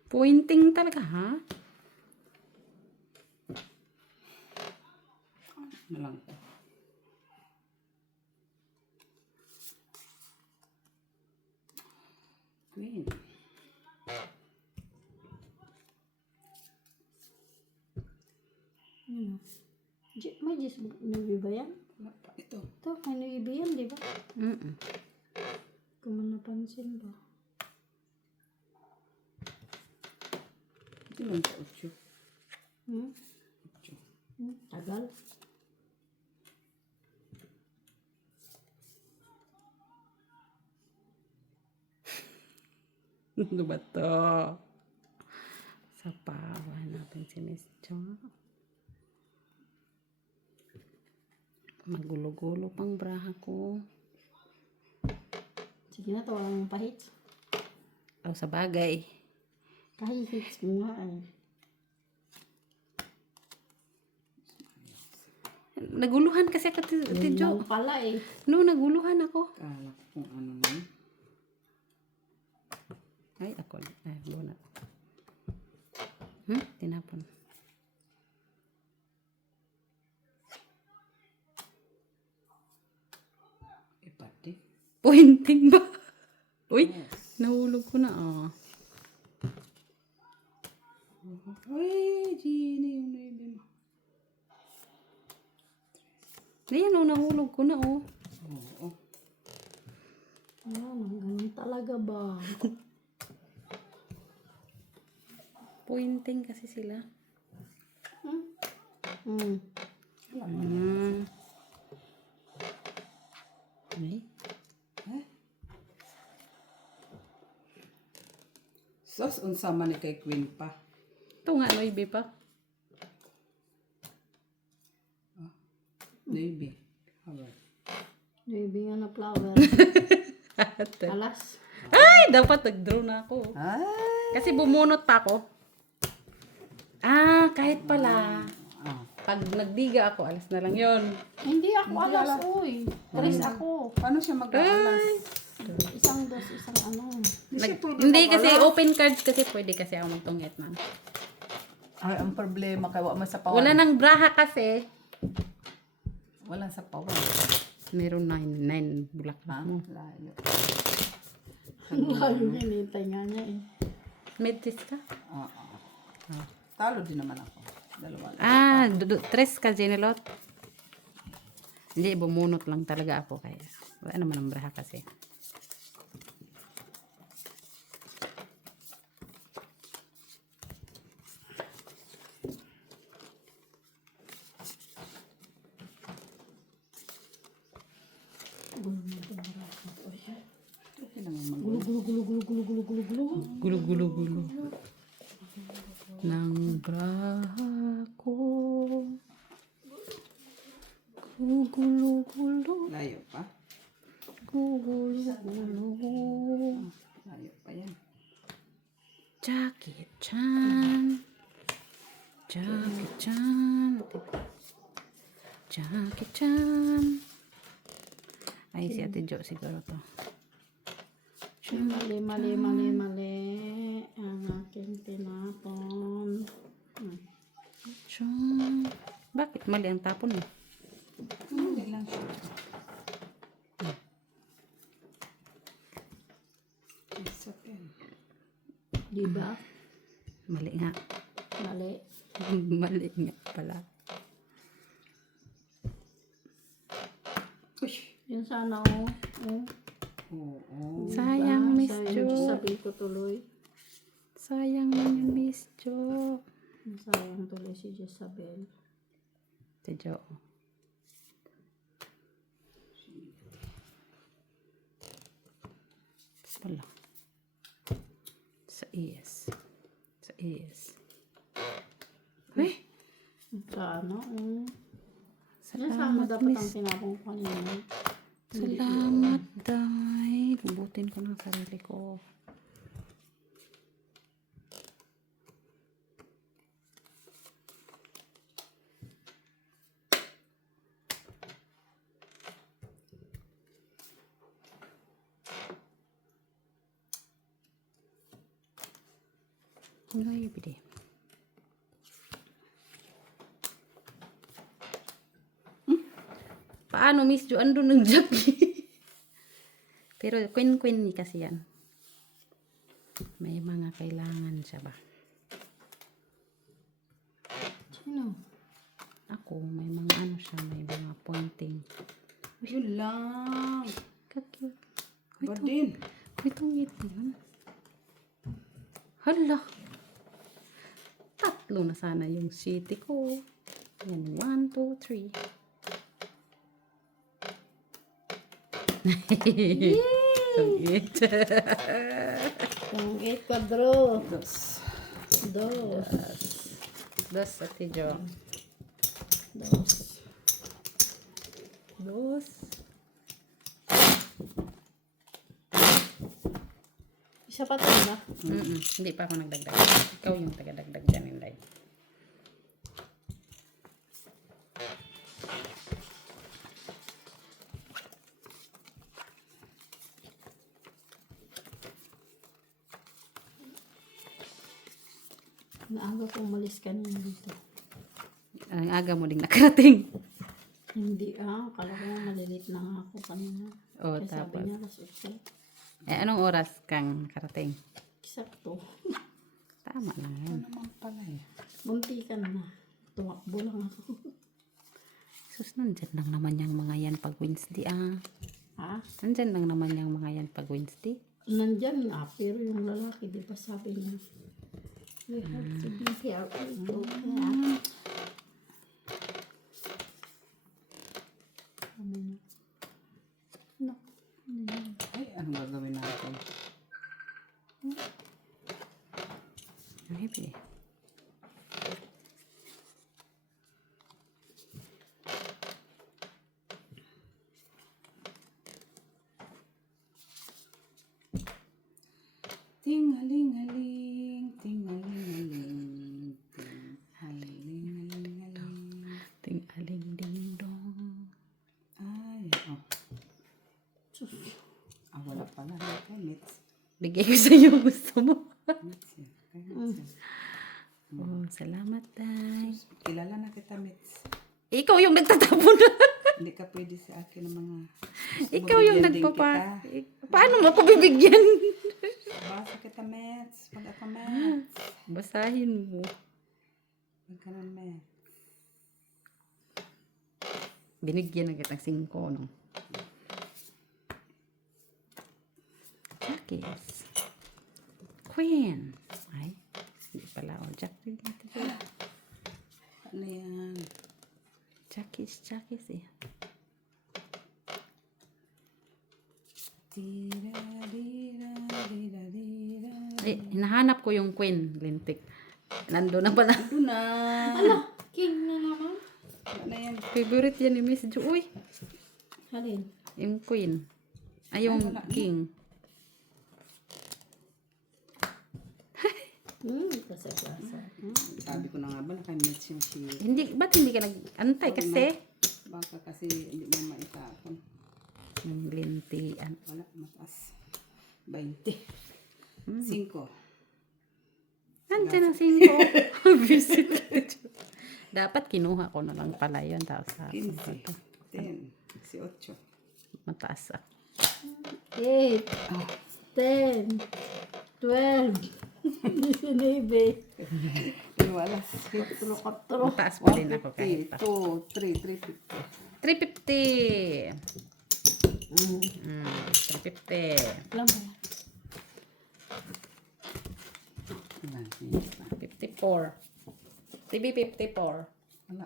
Pointing talaga, ha? Na lang to. Queen. Ano? May Diyos nag-iba yan? Wala pa. Ito. Ito, may nag-iba yan, di ba? Mm-mm. Kung man napansin ba? Ito lang sa 8. Hmm? 8. Tagal. Ano ba to? Sa pawa natin si Miss Jo. Magulo-gulo pang braha ko. Sige na, to walang pahits. O sa bagay. Kahit hits mo nga eh. Naguluhan kasi ako, Ate Yun Jo. lang pala eh. No, naguluhan ako. Kala ko kung ano na yun. Ay, ako. Ay, bunat. Tinapon. Ipati. Pointing ba? Uy, Yes. nahulog ko na. Oh. Ay, Gini, yung naibi mo. Ayan, oh, nahulog ko na. Oh. Oo. Ganun talaga ba? Pointing kasi sila. Hmm. Ay, Sos, unsa man ni kay Queen pa. ito nga, noibi pa. Naibi. Alright. Baby nga na flower. Alas. Ay, dapat nag-draw na ako. Ay! Kasi bumunot pa ako. Ah, kahit pala. Ah. Pag nagdiga ako, alas na lang yon. Hindi ako alas, uy. Tres ako. Paano siya mag-aalas? Isang dos, isang ano. Hindi kasi open cards kasi pwede kasi ako magtungit na. Ay, ang problema kay wala man sa pawan. Wala nang braha kasi. Wala sa pawan. Meron 9 bulaklak Ha? mo. Layo. Layo hinintay nga niya eh. Medtis ka? Oo. Talo din naman ako. Dalawa lang. Ah, 3 ka, Jenelot. Hindi, bumunot lang talaga ako kaya. Wala naman ang braha kasi. Okay lang yung mag- Gulo-gulo-gulo. Nang braha ko. Gugulo-gulo. Layo pa. Gugulo-gulo. Layo pa yan. Jackie Chan. Jackie Chan. Jackie Chan. Ay, si Ate Jo siguro to. Mali, mali, mali, mali. Ang aking tinapon. Chan. Bakit mali ang tapon mo? Hindi lang siya. It's okay. Diba? Mali nga. Mali. Mali nga pala. Uy. Yun sana oh. Oo. Sayang, Miss Sayang, Jo. sabi ko tuloy. Sayang naman, Miss Jo. Sayang tuloy si Jezabel. Ate Jo. Pala. Sa ES. Sa ES. Uy! Sa ano? Yan sana Salamat, dapat ang Miss. tinapon ko kanina. Salamat, Day. Lubutin ko ng sarili ko. Ay, pide. Paano, Miss Jo? Andun ng Jackie. Pero queen ni kasi yan. May mga kailangan siya ba? Sino? Ako, may mga ano siya, may mga pointing. Yun lang. Kakit. Ba din? May tungit yun. Hala. Tatlo na sana yung city ko. Yan, 1, 2, 3. Tungit. Kung 8 kwadro. Dos. Dos. Dos, Ate Jo. Dos. Dos. Isa pa tayo ba? Hindi pa ako nagdagdag. Ikaw yung tagadagdag dyan, Inday. Naaga ko umalis kanina dito. Ang aga mo ding nakarating. Hindi kala ko nga malilit na nga ako kanina. O, Kaya sabi tapos. niya, alas 8. Anong oras kang nakarating? Eksakto. Tama lang yan. Naman pala eh. Muntikan na. Tumakbo lang ako. Sus, nandyan lang naman yung mga yan pag Wednesday, Ha? Nandyan lang naman yung mga yan pag Wednesday. Nandyan pero yung lalaki, di ba sabi niya, we have to be here. Ito, kaya. Sabi niya, no. Ay, anong gagawin natin? Maybe. Ting-aling-aling, ting-aling-aling, ting-aling-aling-aling. Ting-aling ding-dong. Ay, oh. Wala pala. Okay, Mitz. Bigay ko sa'yo gusto mo. Mitz yan. Okay, Mitz yan. Oh, salamat, Tay. Kilala na kita, Mitz. Ikaw yung nagtatapon na. Hindi ka pwede sa akin ng mga... Ikaw yung Bibigyan din nagpapa... kita. Paano mo ako bibigyan? Basa kita, Mitz. Pag ako, Mitz. Basahin mo. Pag ka ng Mitz. Binigyan na kitang 5, no? Jackies. Queen. Ay, hindi pala. Oh, Jackies. Ano yan? Jackies eh. Tira-dira-dira-dira. Ay, hinahanap ko yung queen, lintik. Nandun na pala. Ito na. King na naman. Ano yan? Favorite yan ni Miss Jo. Uy, Halin. yung queen. Ay, yung Ay, wala na. king. Kasa-kasa. Sabi ko na nga ba, naka-Mitz yung si... Hindi, ba't hindi ka nag-antay kasi? Baka kasi hindi mo maitapon. Yung lintian. Wala, mataas. 20. 5. Nandiyan ang 5. Visit. Dapat kinuha ko na lang pala yun. Tapos sa 15. 10. 18. mataas ah. 8, 10, 12, 19, Wala. 4, Mataas pa din ako kahit pa. 2, 3, 350. 350. Alam mo. 350. 54. TV 54. Wala.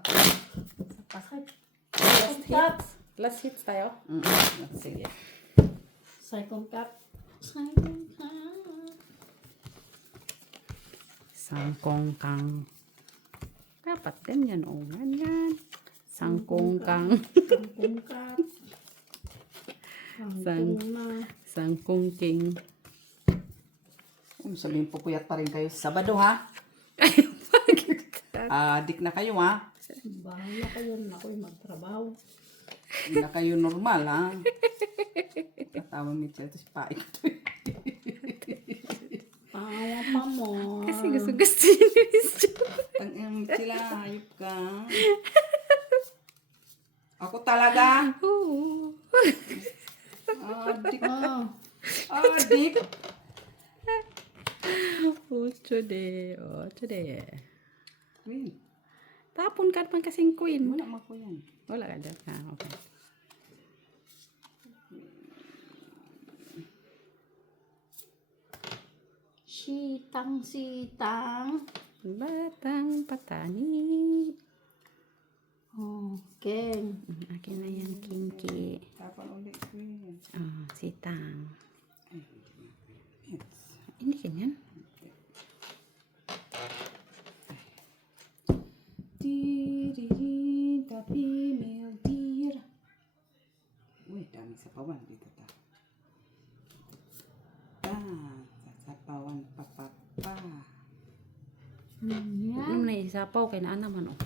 Last hits. Last hits tayo. Sige. Second cup. Second cup. Sangkong kang. Dapat ganyan o ganyan. Sangkong kang. Second cup. Sang- Sangkong na. Sangkong king. Sabihin po puyat pa rin kayo sa Sabado ha. Adik na kayo ha. Bahala kayo na ako'y magtrabaho. Hindi na kayo normal ha. Katawa Mitchell. Ito si Paik. Pangawa pa mo. Kasi gusto niya ni Miss Jo. Sila, hayop ka. Ako talaga. Oo. Adik. Oh. Adik. Ocho de. Queen. Tapon ka naman kasing queen. Wala mo ko yan. Wala ka dyan. Ah, okay. Sitang. Batang patani. Oh, King. Akin na yan, kinky. Tapon ulit, Queen. Oh, sitang. Yes. Hindi ganyan. Diri, the female deer. Uy, dami sapawan dito ta. Sapawan papapa. Yan. Ano na isapaw kay naa naman oh.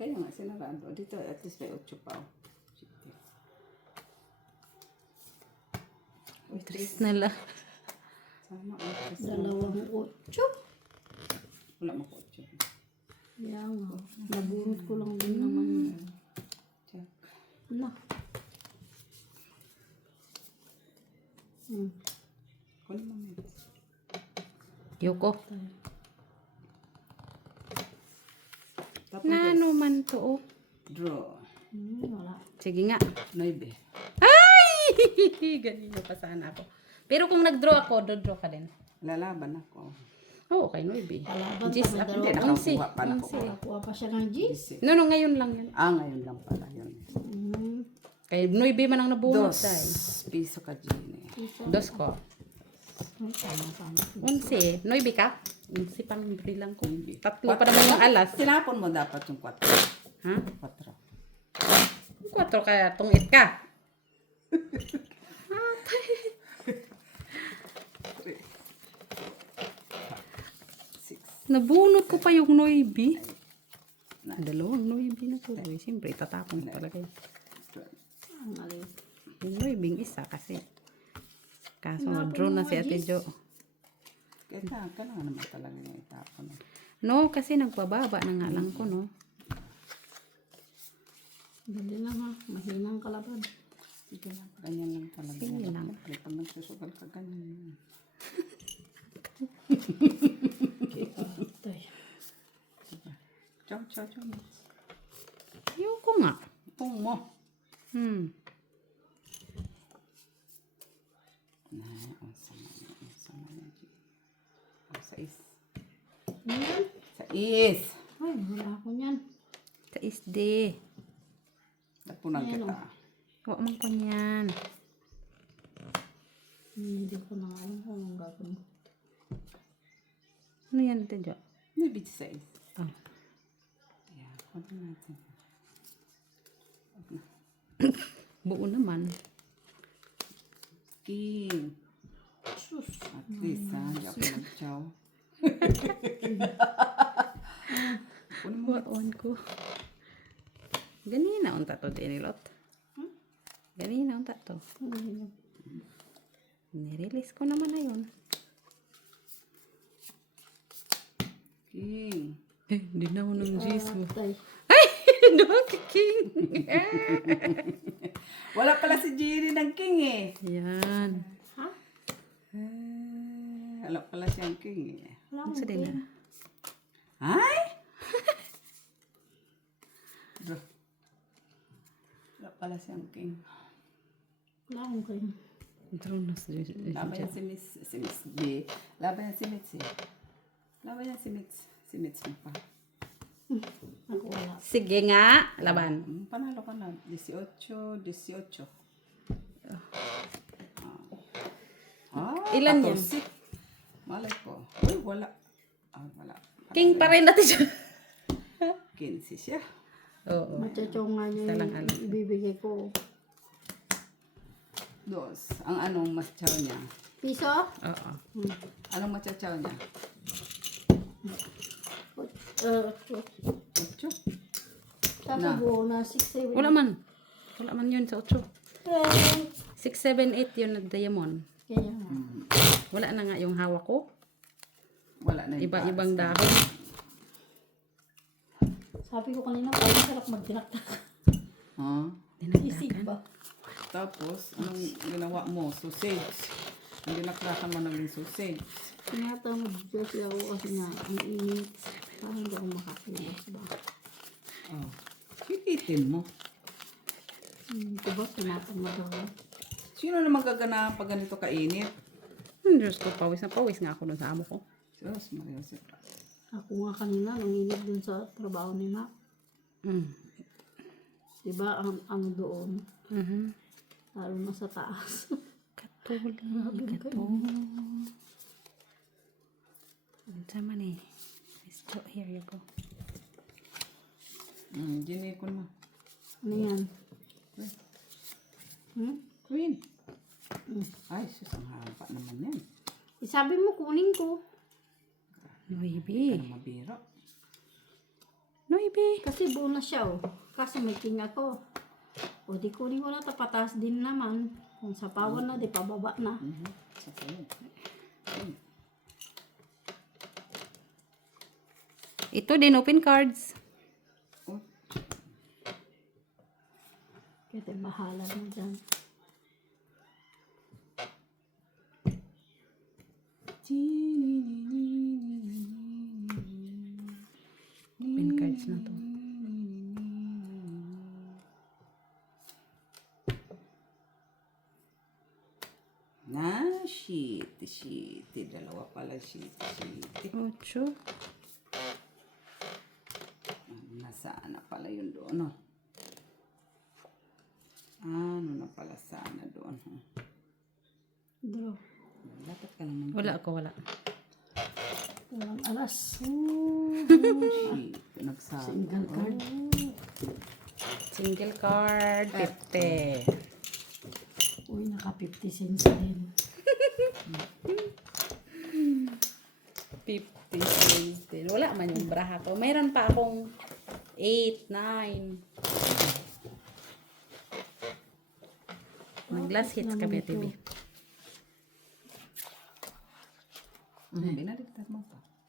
Kaya nga sinaraan doon. Dito at least may 8 pa. Uy, Tris na lang. sama. Dalawang 8. Wala mo ko 8. Yan nga. Nabunot ko lang din naman. Check. Na. Kunin mo na. Yoko. Tapos Nano man to oh. draw. Wala. Sige nga. 9. Ay! Ganino pa sana ako. Pero kung nag-draw ako, draw ka din. Lalaban ako. Oo, kay Noibe. Kalaban Gis, pa, may Hindi, dalawa. Unsi. nakakuha pa na ako. Nakuha pa siya ng G's. No, ngayon lang yan. Ngayon lang pala yun. Kay Noibe man ang nabunot 2 dahil. piso ka, Gini. Dos ko. Ay, tama. Unsi. Noibe ka? Unsi pang bilang ko. Tatlo pa naman yung alas. Tinapon mo dapat yung 4. Ha? 4. 4 kaya tungit ka. Nabunot ko pa yung Noibe. Dalawang Noibe na to. Siyempre, tatapon talaga yun. Ang alin. Yung Noibeng isa kasi. Kaso mag-draw na si Ate Jo. Kaya ka na naman talaga yung itapon. No, kasi nagpababa na nga lang ko, no? Dali lang ha. Mahinang kalaban. Sige lang, ganyan lang talaga. Sige lang. Pag nagsusugal ka, ganyan. Tay. Chow, chow, chow. Ayoko nga. Pung mo. Ang sama na. Ang sais. Yan. Sais. Ay, wala ako niyan. Sa isde. Napunan Ayan, kita. Huwag man ko niyan. Hindi ko na alam kung anong gagawin. Ano yan, Ate Jo? Maybe sais. Oh. Yeah, kunti natin. Buo naman. King. Sus. At least, ha? Hindi ako nag-chow. Huwag ko. Ganina unta to, Dinilot. Ganina unta to. Nirelease ko naman na yun. King. Hindi na ako ng Jesus. Tay. Ay! Donkey King! Wala pala si Jerry ng king eh. Yan. Ha? Wala pala siyang king eh. Wala Ang akong din na. Ay! Bro. Wala pala siyang king. Wala akong kayo. Draw na sa Laban yan si Miss B. Laban yan si Mitz eh. Laban yan si Mitz. Si Mitz mo pa. Ako wala. Sige nga, laban. Panalo ka na. 18. Ilan yan? 14. Malay ko. Uy, wala. Wala. King pa rin natin siya. 15 siya. Oo. Matsachong nga niya Isa lang yung alam. ibibigay ko. 2. Ang anong matchaw niya? Piso? Oo. Anong matchaw niya? 8. 8. Kaso Na. buo na 6, 7. Wala man. Wala man yun sa 8. 6, 7, 8 yun na diamond. Kaya nga. Wala na nga yung hawak ko. Wala na yung Iba-ibang taas. dahon. Sabi ko kanina, parang sarap magdinaktak. Ha? Isig Dinagdagan. ba? Tapos, anong ginawa mo? Sausage. Ang dinaklakan mo naging sausage. Tinatamad kasi ako kasi nga, ang init. Parang hindi ako makakilos ba? Oh. Hihitin mo. Diba, tinatamad ako. Sino naman gagana pag ganito kainit? Diyos ko, pawis na pawis nga ako dun sa amo ko. Diyos, Maria Jose. Ako nga kanina, nanginit dun sa trabaho ni Mac. Mm. Diba, ang ano doon, Mhm. lalo na sa taas. Katuli. Sama ni. Here you go. Ginikon mo. Ano yan? Queen. Ay, sus, ang haba naman yan. Sabi mo, kunin ko. Noibi. Ano mabiro? Noibi. Kasi buo na siya, oh. Kasi may tinga ko. O, di kunin ko na, tapataas din naman. Kung sa pawan na, di pababa na. Saka yun. Ito din, open cards. Oh, Kaya tayo bahala na dyan. Open cards na to. shit. Dalawa pala shit. Ocho. Nasaan na pala yun doon, no? Ano na pala sana doon, ha? Draw. Dapat ka naman. Wala ako, wala. Walang alas. Shit, nagsabi. Single card. Single card, 50. Uy, naka 50 cents din. 50 cents din. Wala man yung braha ko. Mayroon pa akong 8, 9. Mag-last hits ka, Betty B. Binaliktad mo pa.